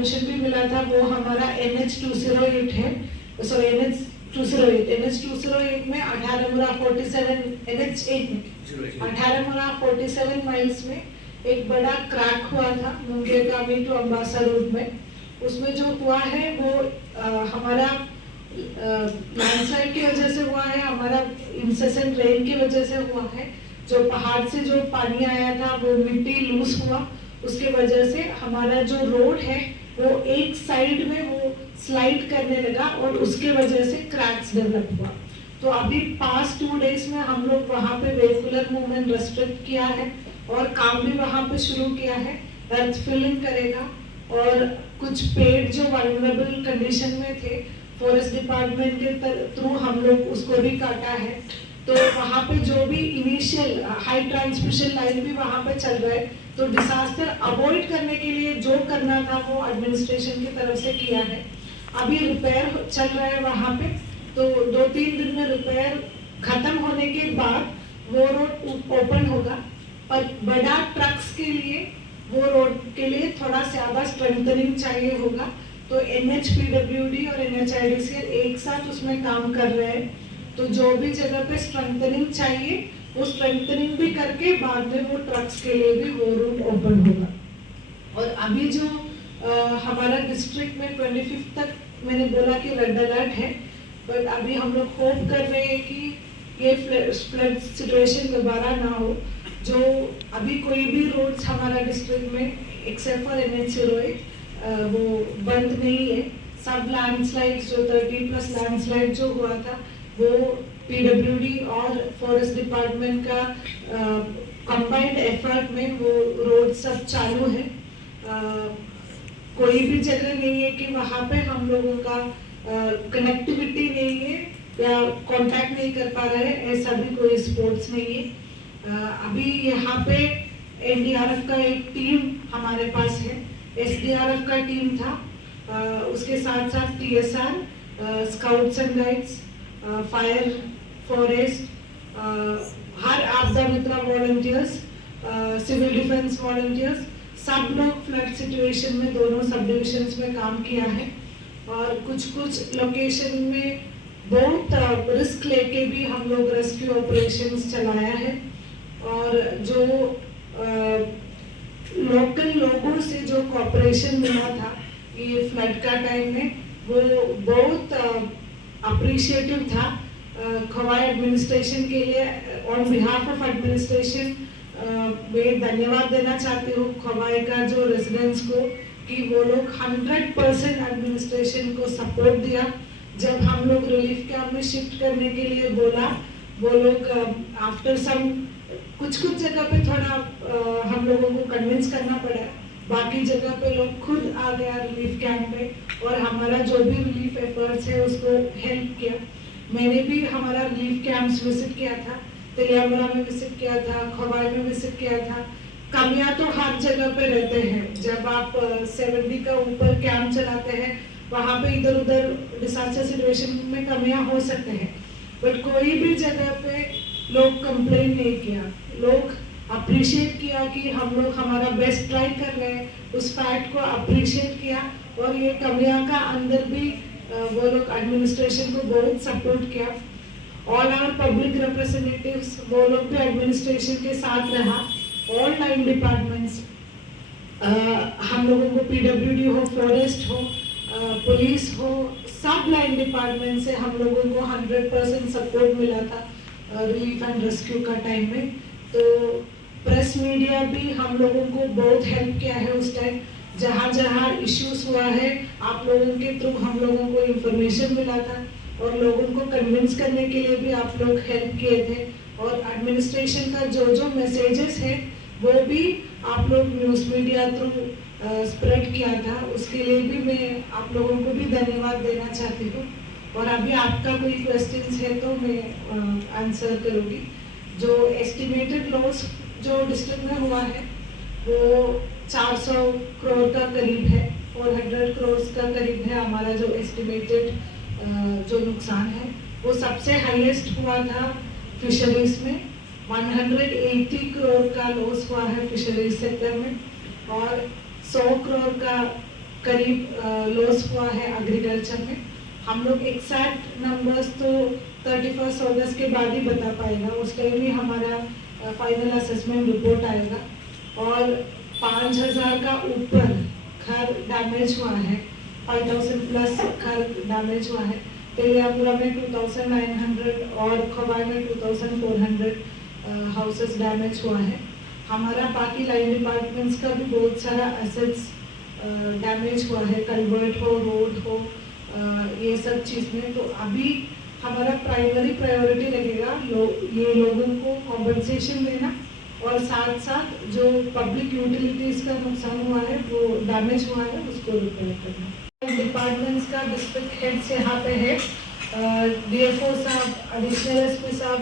Mention भी मिला था वो हमारा NH208 है, सॉरी NH208 में 1847 NH8 में 1847 माइल्स में एक बड़ा क्रैक हुआ था मुंगेर कामी टू अम्बासा रोड में। उसमें जो हुआ है वो हमारा लैंडस्लाइड की वजह से हुआ है, हमारा इंसेसेंट रेन की वजह से हुआ है। जो पहाड़ से जो पानी आया था वो मिट्टी लूज हुआ, उसके वजह से हमारा जो रोड है वो एक साइड में वो स्लाइड करने लगा और उसके वजह से क्रैक्स डेवलप हुआ। तो अभी पास्ट 2 डेज में हम लोग वहाँ पे वेहिकुलर मूवमेंट रेस्ट्रिक्ट किया है और काम भी वहाँ पे शुरू किया है। अर्थ फिलिंग करेगा और कुछ पेड़ जो वल्नरेबल कंडीशन में थे फॉरेस्ट डिपार्टमेंट के थ्रू हम लोग उसको भी काटा है। तो वहाँ पे जो भी इनिशियल हाई ट्रांसमिशन लाइन भी वहाँ पे चल रहा है, तो डिजास्टर अवॉइड करने के लिए जो करना था वो एडमिनिस्ट्रेशन की तरफ से किया है। अभी रिपेयर चल रहा है वहाँ पे, तो 2-3 दिन में रिपेयर खत्म होने के बाद वो रोड ओपन होगा। पर बड़ा ट्रक्स के लिए वो रोड के लिए थोड़ा ज्यादा स्ट्रेंथनिंग चाहिए होगा। तो NHPWD और NHIDCL एक साथ उसमें काम कर रहे हैं। तो जो भी जगह पे स्ट्रेंथनिंग चाहिए वो स्ट्रेंथनिंग भी करके बाद में वो ट्रक्स के लिए भी वो रूट ओपन होगा। और अभी जो हमारा डिस्ट्रिक्ट में 25 तक मैंने बोला कि रेड अलर्ट है, बट अभी हम लोग होप कर रहे हैं कि ये फ्लड सिचुएशन दोबारा ना हो। जो अभी कोई भी रोड्स हमारा डिस्ट्रिक्ट में एक्सेप्ट फॉर NH08 वो बंद नहीं है। सब लैंडस्लाइड जो 30+ लैंडस्लाइड जो हुआ था वो PWD और फॉरेस्ट डिपार्टमेंट का कंबाइंड एफर्ट में वो रोड सब चालू है। कोई भी जगह नहीं है कि वहाँ पे हम लोगों का कनेक्टिविटी नहीं है या कांटेक्ट नहीं कर पा रहे हैं, ऐसा भी कोई स्पोर्ट्स नहीं है। अभी यहाँ पे NDRF का एक टीम हमारे पास है, SDRF का टीम था, उसके साथ साथ TSR, scouts and guides, fire, forest, हर Aapda Mitra volunteers, civil defence volunteers, सब लोग फ्लड सिचुएशन में दोनों सब डिविजन्स में काम किया है। और कुछ लोकेशन में बहुत रिस्क लेके भी हम लोग रेस्क्यू ऑपरेशंस चलाया है। और जो लोकल लोगों से जो कोऑपरेशन मिला था ये फ्लड का टाइम में वो बहुत अप्रिशिएटिव था। खवाई एडमिनिस्ट्रेशन के लिए ऑन बिहाफ ऑफ एडमिनिस्ट्रेशन मैं धन्यवाद देना चाहती हूँ खवाई का जो रेजिडेंट्स को कि वो लोग 100% एडमिनिस्ट्रेशन को सपोर्ट दिया। जब हम लोग रिलीफ कैंप में शिफ्ट करने के लिए बोला वो लोग आफ्टर सम कुछ जगह पे थोड़ा हम लोगों को कन्विंस करना पड़ा, बाकी जगह पे लोग खुद आ गया रिलीफ कैंप में और हमारा जो भी रिलीफ एफर्ट्स है उसको हेल्प किया। मैंने भी हमारा रिलीफ कैंप्स विजिट किया था, तेलियामुरा में विजिट किया था, खवाई में विजिट किया था। कमियां तो हर जगह पे रहते हैं, जब आप 70 का ऊपर कैंप चलाते हैं वहाँ पे इधर उधर डिजास्टर सिचुएशन में कमियां हो सकते हैं, बट कोई भी जगह पे लोग कंप्लेन नहीं किया, लोग अप्रिशिएट किया कि हम लोग हमारा बेस्ट ट्राई कर रहे हैं, उस फैक्ट को अप्रिशिएट किया। और ये कमियां का अंदर भी वो लोग एडमिनिस्ट्रेशन को बहुत सपोर्ट किया। ऑल आवर पब्लिक रिप्रेजेंटेटिव्स वो लोग भी एडमिनिस्ट्रेशन के साथ रहा। ऑल 9 डिपार्टमेंट्स, हम लोगों को PWD हो, फॉरेस्ट हो, पुलिस हो, सब 9 डिपार्टमेंट से हम लोगों को 100% सपोर्ट मिला था रिलीफ एंड रेस्क्यू का टाइम में। तो प्रेस मीडिया भी हम लोगों को बहुत हेल्प किया है उस टाइम। जहाँ इश्यूज हुआ है आप लोगों के थ्रू हम लोगों को इंफॉर्मेशन मिला था और लोगों को कन्विंस करने के लिए भी आप लोग हेल्प किए थे। और एडमिनिस्ट्रेशन का जो मैसेजेस है वो भी आप लोग न्यूज़ मीडिया थ्रू स्प्रेड किया था, उसके लिए भी मैं आप लोगों को भी धन्यवाद देना चाहती हूँ। और अभी आपका कोई क्वेश्चंस है तो मैं आंसर करूँगी। जो एस्टिमेटेड लॉस जो डिस्ट्रिक्ट में हुआ है वो 400 करोड़ का करीब है, 400 करोड़ का करीब है हमारा जो एस्टिमेटेड जो नुकसान है। वो सबसे हाईएस्ट हुआ था फिशरीज में, 180 करोड़ का लॉस हुआ है फिशरीज सेक्टर में, और 100 करोड़ का करीब लॉस हुआ है एग्रीकल्चर में। हम लोग एग्जैक्ट नंबर्स तो 31 अगस्त के बाद ही बता पाएगा, उस टाइम ही हमारा फाइनल असेसमेंट रिपोर्ट आएगा। और 5000 का ऊपर घर डैमेज हुआ है, 5000 प्लस घर डैमेज हुआ है। तेलियापुरा में 2900 और खवाई में 2400 हाउसेस डैमेज हुआ है। हमारा बाकी लाइन डिपार्टमेंट्स का भी बहुत सारा एसेट्स डैमेज हुआ है, कल्वर्ट हो, रोड हो, ये सब चीज़ में। तो अभी हमारा प्राइमरी प्रायोरिटी लगेगा ये लोगों को कॉम्पनसेशन देना, और साथ साथ जो पब्लिक यूटिलिटीज़ का नुकसान हुआ है, वो डैमेज हुआ है, उसको रिपेयर करना। डिपार्टमेंट्स का डिस्ट्रिक्ट हेड्स यहाँ पे है, DFO साहब, एडिशनल एसपी साहब,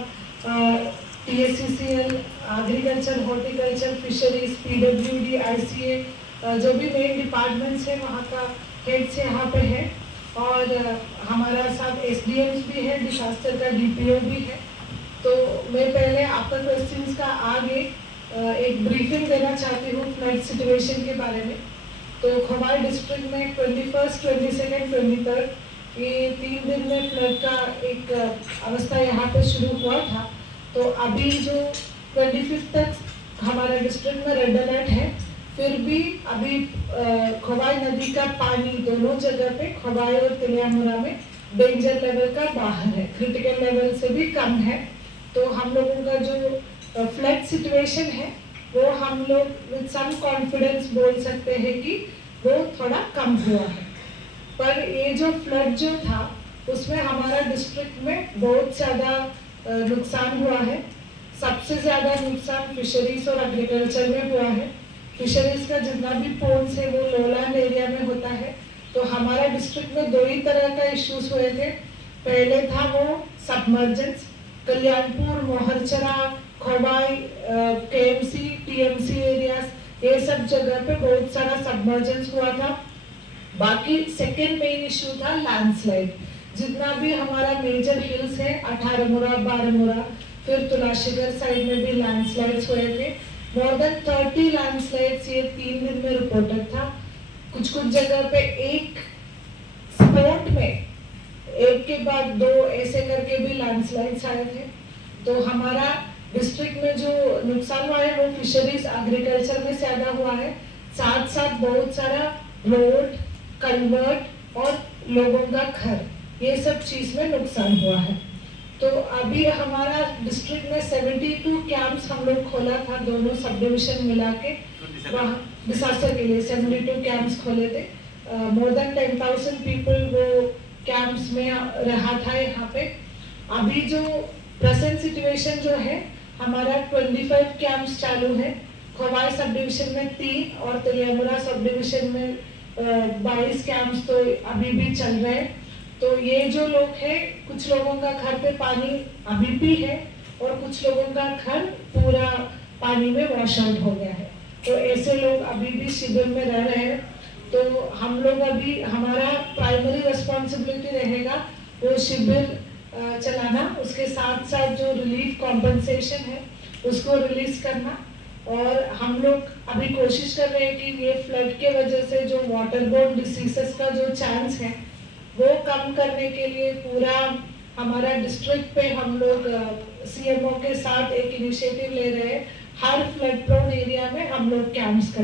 TSCCL, agriculture, horticulture, fisheries, PWD, ICA, जो भी मेन डिपार्टमेंट्स है वहाँ का हेड्स यहाँ पे है। और हमारा साथ SDMs भी है, डिजास्टर का DPO भी है। तो मैं पहले आपका क्वेश्चंस का आगे एक ब्रीफिंग देना चाहती हूँ फ्लड सिचुएशन के बारे में। तो खवाई डिस्ट्रिक्ट में 21, 22, 23 ये 3 दिन में फ्लड का एक अवस्था यहाँ पे शुरू हुआ था। तो अभी जो 25 तक हमारा डिस्ट्रिक्ट में रेड अलर्ट है, फिर भी अभी खवाई नदी का पानी दोनों जगह पे, खवाई और तेलियामुरा में डेंजर लेवल का बाहर है, क्रिटिकल लेवल से भी कम है। तो हम लोगों का जो फ्लड सिचुएशन है वो हम लोग विद सम कॉन्फिडेंस बोल सकते हैं कि वो थोड़ा कम हुआ है। पर ये जो फ्लड जो था उसमें हमारा डिस्ट्रिक्ट में बहुत ज़्यादा नुकसान हुआ है। सबसे ज़्यादा नुकसान फिशरीज और एग्रीकल्चर में हुआ है। फिशरीज का जितना भी पोर्ट्स है वो लोलैंड एरिया में होता है। तो हमारा डिस्ट्रिक्ट में 2 ही तरह का इश्यूज हुए थे। पहले था वो submergence, Kalyanpur, Moharchara, Khowai, KMC, TMC areas, ये सब जगह पे बहुत सारा सबमर्जेंस हुआ था। बाकी सेकेंड मेन इशू था लैंडस्लाइड। जितना भी हमारा मेजर हिल्स है, 18मुरा, 12मुरा, फिर तुलाशीगढ़ साइड में भी लैंडस्लाइड्स हुए थे। मोर देन 30 लैंडस्लाइड्स ये 3 दिन में रिपोर्टेड था। कुछ जगह पे एक स्पॉट में एक के बाद 2 ऐसे करके भी लैंडस्लाइड्स आए थे। तो हमारा डिस्ट्रिक्ट में जो नुकसान हुआ है वो फिशरीज, एग्रीकल्चर में ज्यादा हुआ है। साथ साथ बहुत सारा रोड, कन्वर्ट और लोगों का घर, ये सब चीज में नुकसान हुआ है। तो अभी हमारा डिस्ट्रिक्ट में 72 कैंप्स हम लोग खोला था, दोनों सब डिविजन मिला के, वहाँ डिजास्टर के लिए 72 कैंप्स खोले थे। मोर देन 10,000 पीपल वो कैंप्स में रहा था यहाँ पे। अभी जो प्रेजेंट सिचुएशन जो है, हमारा 25 कैंप्स चालू है। खवाई सब डिविजन में 3 और तेलियामुरा सब डिविजन में 22 कैंप्स तो अभी भी चल रहे हैं। तो ये जो लोग हैं, कुछ लोगों का घर पे पानी अभी भी है और कुछ लोगों का घर पूरा पानी में वॉश आउट हो गया है। तो ऐसे लोग अभी भी शिविर में रह रहे हैं। तो हम लोग अभी, हमारा प्राइमरी रिस्पॉन्सिबिलिटी रहेगा वो शिविर चलाना, उसके साथ साथ जो रिलीफ कॉम्पनसेशन है उसको रिलीज करना। और हम लोग अभी कोशिश कर रहे हैं कि ये फ्लड के वजह से जो वाटरबोर्न डिसीजेस का जो चांस है वो कम करने के लिए पूरा हमारा डिस्ट्रिक्ट पे हम लोग CMO के साथ एक इनिशिएटिव ले रहे हैं। हर फ्लड प्रोन एरिया में हम लोग कैंप्स कर